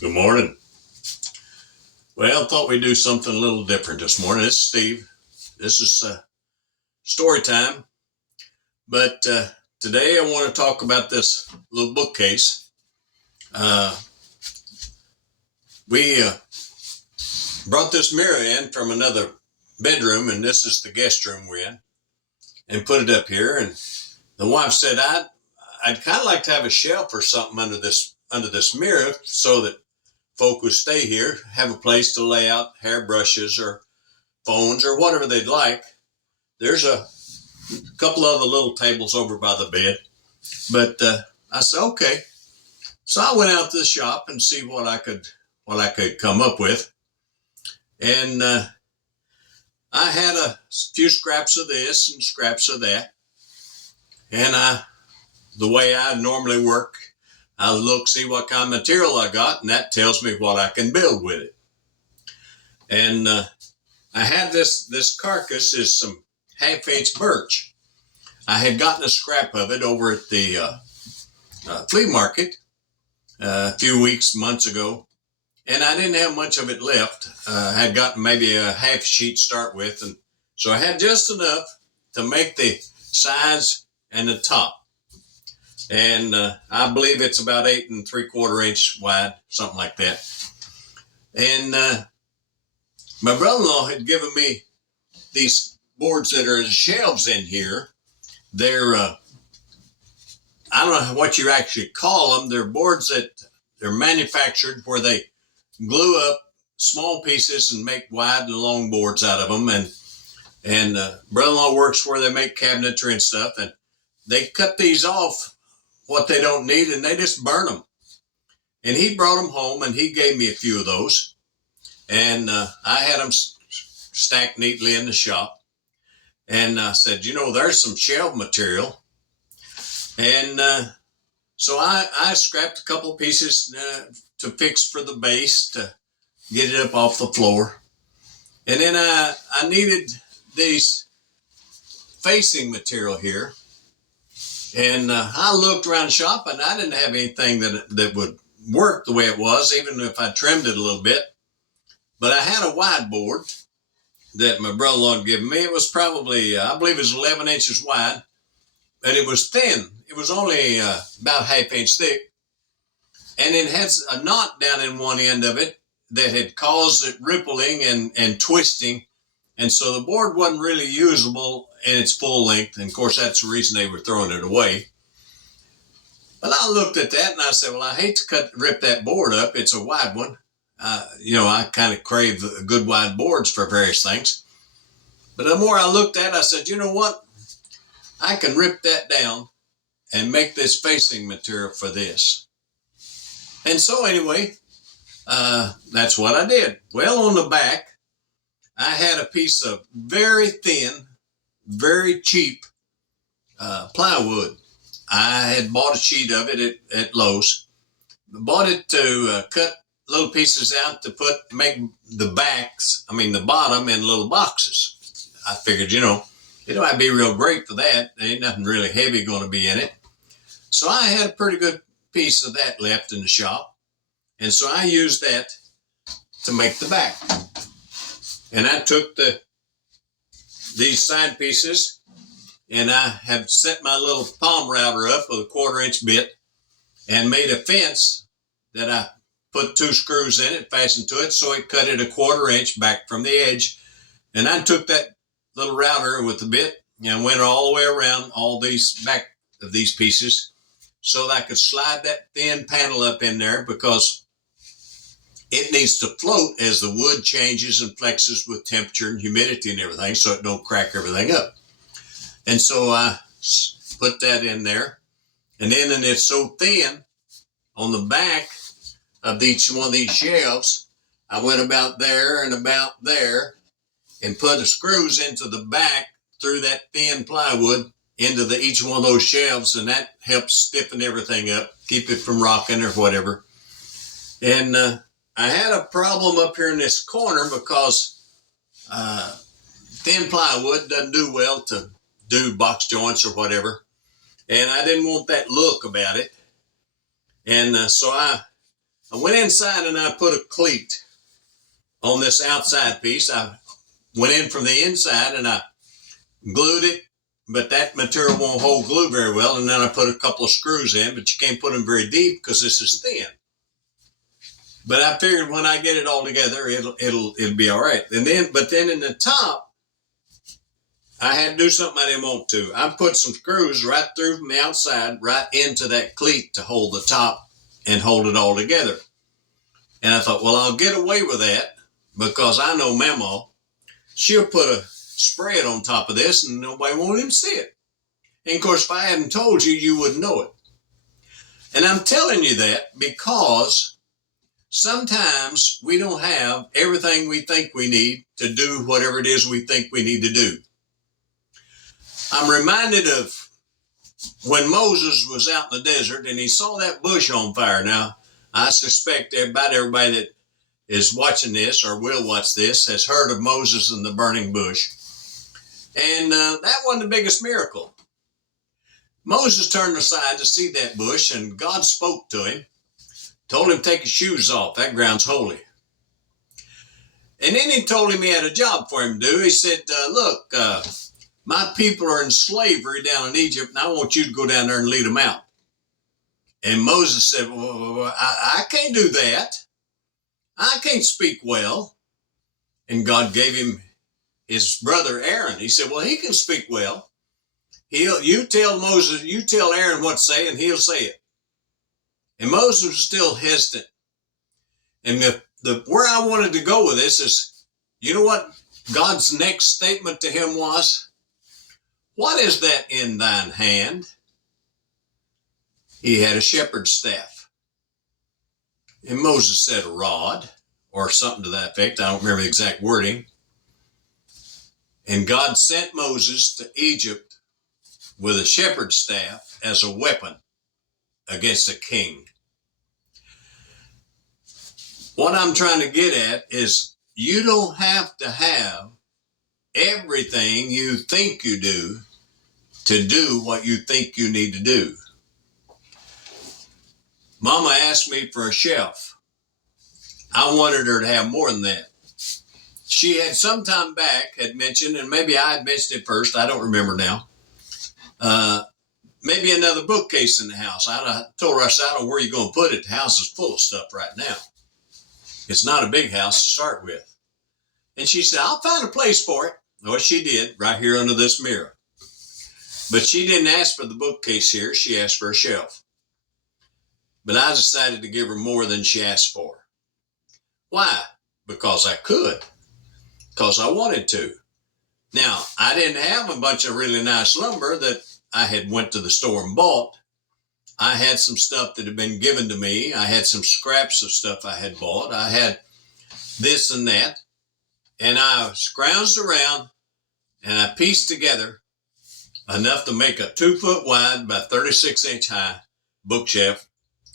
Good morning. Well, thought we'd do something a little different this morning. This is Steve. This is story time. But today I want to talk about this little bookcase. We brought this mirror in from another bedroom, and this is the guest room we're in, and put it up here. And the wife said, I'd kind of like to have a shelf or something under this mirror so that folk who stay here have a place to lay out hairbrushes or phones or whatever they'd like. There's a couple other little tables over by the bed, but I said okay. So I went out to the shop and see what I could come up with, and I had a few scraps of this and scraps of that, and the way I normally work, I look, see what kind of material I got, and that tells me what I can build with it. And I had this carcass is some half-inch birch. I had gotten a scrap of it over at the flea market a few months ago, and I didn't have much of it left. I had gotten maybe a half sheet to start with, and so I had just enough to make the sides and the top. And I believe it's about 8 3/4 inch wide, something like that. And my brother-in-law had given me these boards that are shelves in here. They're I don't know what you actually call them. They're boards that they're manufactured where they glue up small pieces and make wide and long boards out of them. And brother-in-law works where they make cabinetry and stuff, and they cut these off what they don't need, and they just burn them. And he brought them home, and he gave me a few of those, and I had them stacked neatly in the shop. And I said, there's some shelf material. And so I scrapped a couple pieces to fix for the base to get it up off the floor. And then I needed these facing material here. And I looked around the shop, and I didn't have anything that would work the way it was, even if I trimmed it a little bit. But I had a wide board that my brother-in-law had given me. It was probably, I believe it was 11 inches wide, and it was thin. It was only about half-inch thick. And it had a knot down in one end of it that had caused it rippling and twisting. And so the board wasn't really usable in its full length. And of course, that's the reason they were throwing it away. But I looked at that and I said, well, I hate to rip that board up. It's a wide one. I kind of crave good wide boards for various things. But the more I looked at it, I said, you know what? I can rip that down and make this facing material for this. And so anyway, that's what I did. Well, on the back, I had a piece of very thin, very cheap plywood. I had bought a sheet of it at Lowe's. Bought it to cut little pieces out to make the bottom in little boxes. I figured, it might be real great for that. There ain't nothing really heavy going to be in it. So I had a pretty good piece of that left in the shop. And so I used that to make the back. And I took these side pieces, and I have set my little palm router up with a 1/4 inch bit and made a fence that I put 2 screws in it, fastened to it, so it cut it a 1/4 inch back from the edge. And I took that little router with the bit and went all the way around all these back of these pieces so that I could slide that thin panel up in there, because it needs to float as the wood changes and flexes with temperature and humidity and everything, so it don't crack everything up. And so I put that in there. And then, and it's so thin on the back of each one of these shelves, I went about there and about there and put the screws into the back through that thin plywood into each one of those shelves, and that helps stiffen everything up, keep it from rocking or whatever. And I had a problem up here in this corner because thin plywood doesn't do well to do box joints or whatever. And I didn't want that look about it. And so I I went inside and I put a cleat on this outside piece. I went in from the inside and I glued it, but that material won't hold glue very well. And then I put a couple of screws in, but you can't put them very deep because this is thin. But I figured when I get it all together, it'll be all right. But then in the top, I had to do something I didn't want to. I put some screws right through from the outside, right into that cleat to hold the top and hold it all together. And I thought, well, I'll get away with that because I know Mama. She'll put a spread on top of this and nobody won't even see it. And of course, if I hadn't told you, you wouldn't know it. And I'm telling you that because sometimes we don't have everything we think we need to do whatever it is we think we need to do. I'm reminded of when Moses was out in the desert and he saw that bush on fire. Now, I suspect everybody that is watching this or will watch this has heard of Moses and the burning bush. And that wasn't the biggest miracle. Moses turned aside to see that bush and God spoke to him, told him to take his shoes off. That ground's holy. And then he told him he had a job for him to do. He said, look, my people are in slavery down in Egypt, and I want you to go down there and lead them out. And Moses said, well, I can't do that. I can't speak well. And God gave him his brother Aaron. He said, well, he can speak well. You tell Moses, you tell Aaron what to say, and he'll say it. And Moses was still hesitant. And where I wanted to go with this is, you know what God's next statement to him was? What is that in thine hand? He had a shepherd's staff. And Moses said a rod or something to that effect. I don't remember the exact wording. And God sent Moses to Egypt with a shepherd's staff as a weapon against a king. What I'm trying to get at is you don't have to have everything you think you do to do what you think you need to do. Mama asked me for a shelf. I wanted her to have more than that. She had some time back had mentioned, and maybe I had mentioned it first, I don't remember now, maybe another bookcase in the house. I told her, I said, I don't know where you're going to put it. The house is full of stuff right now. It's not a big house to start with. And she said, I'll find a place for it. Well, she did, right here under this mirror. But she didn't ask for the bookcase here. She asked for a shelf. But I decided to give her more than she asked for. Why? Because I could. Because I wanted to. Now, I didn't have a bunch of really nice lumber that I had went to the store and bought. I had some stuff that had been given to me. I had some scraps of stuff I had bought. I had this and that. And I scrounged around and I pieced together enough to make a 2-foot wide by 36-inch high bookshelf.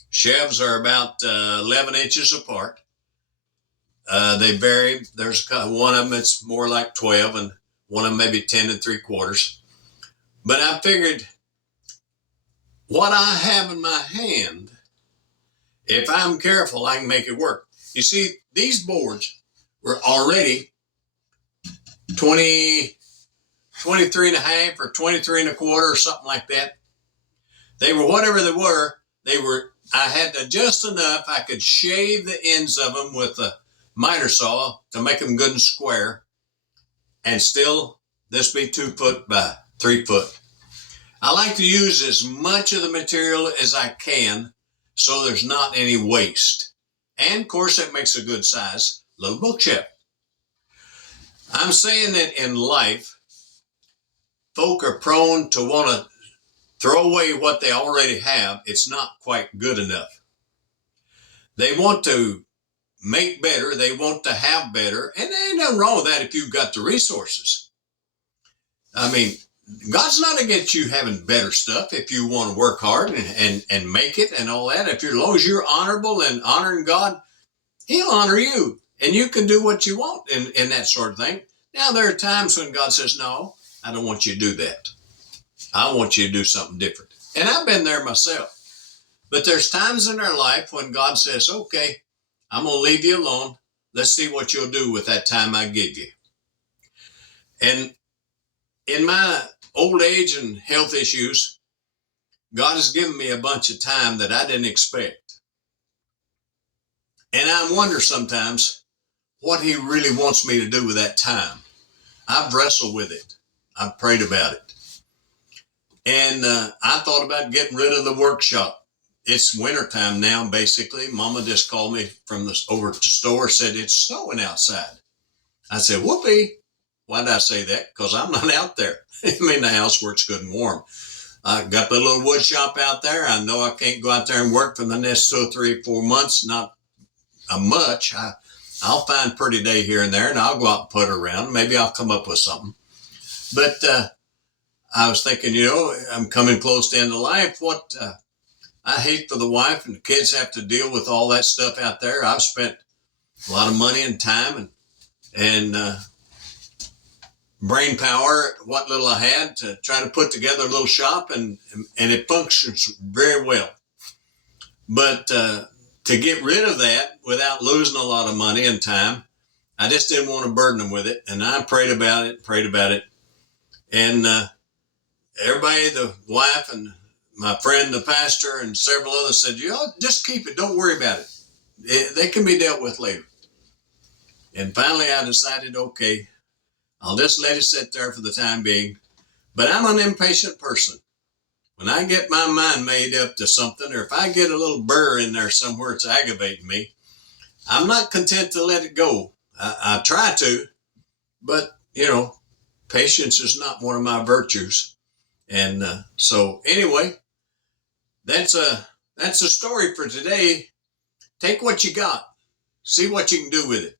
Shelves are about 11 inches apart. They vary. There's one of them that's more like 12 and one of them maybe 10 3/4. But I figured what I have in my hand, if I'm careful, I can make it work. You see, these boards were already 23 and a half or 23 and a quarter or something like that. They were whatever they were. I had to adjust enough. I could shave the ends of them with a miter saw to make them good and square. And still, this be 2 foot by 3 foot. I like to use as much of the material as I can so there's not any waste. And of course, that makes a good size little bookshelf. I'm saying that in life, folk are prone to want to throw away what they already have. It's not quite good enough. They want to make better. They want to have better. And there ain't nothing wrong with that if you've got the resources. I mean, God's not against you having better stuff if you want to work hard and make it and all that. As long as you're honorable and honoring God, He'll honor you. And you can do what you want in that sort of thing. Now, there are times when God says, no, I don't want you to do that. I want you to do something different. And I've been there myself. But there's times in our life when God says, okay, I'm going to leave you alone. Let's see what you'll do with that time I give you. And in my old age and health issues, God has given me a bunch of time that I didn't expect. And I wonder sometimes what He really wants me to do with that time. I've wrestled with it. I've prayed about it. And I thought about getting rid of the workshop. It's wintertime now, basically. Mama just called me from the over to the store, said it's snowing outside. I said, whoopee. Why did I say that? Because I'm not out there. I'm in the house where it's good and warm. I got the little wood shop out there. I know I can't go out there and work for the next 2 or 3 or 4 months, not much. I'll find a pretty day here and there, and I'll go out and put it around. Maybe I'll come up with something. But I was thinking, I'm coming close to the end of life. What I hate for the wife and the kids have to deal with all that stuff out there. I've spent a lot of money and time and brain power, what little I had, to try to put together a little shop, and it functions very well. But to get rid of that without losing a lot of money and time, I just didn't want to burden them with it. And I prayed about it. And everybody, the wife and my friend, the pastor, and several others said, just keep it. Don't worry about it. They can be dealt with later. And finally I decided, okay, I'll just let it sit there for the time being. But I'm an impatient person. When I get my mind made up to something, or if I get a little burr in there somewhere it's aggravating me, I'm not content to let it go. I try to, but, patience is not one of my virtues. And so anyway, that's a story for today. Take what you got. See what you can do with it.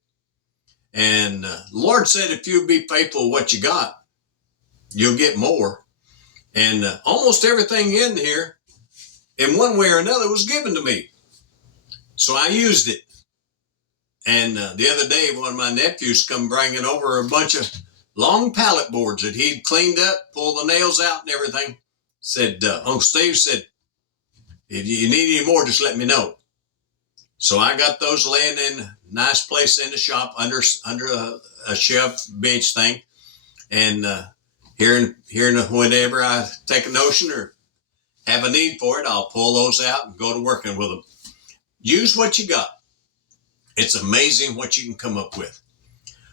And the Lord said, if you be faithful with what you got, you'll get more. And almost everything in here, in one way or another, was given to me. So I used it. And the other day, one of my nephews come bringing over a bunch of long pallet boards that he'd cleaned up, pulled the nails out and everything. Said, Uncle Steve said, if you need any more, just let me know. So I got those laying in a nice place in the shop under a shelf bench thing. And here whenever I take a notion or have a need for it, I'll pull those out and go to working with them. Use what you got. It's amazing what you can come up with.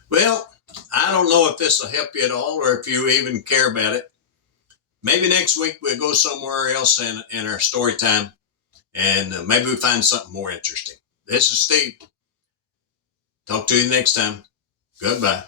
Well, I don't know if this will help you at all or if you even care about it. Maybe next week we'll go somewhere else in our story time, and maybe we'll find something more interesting. This is Steve. Talk to you next time. Goodbye.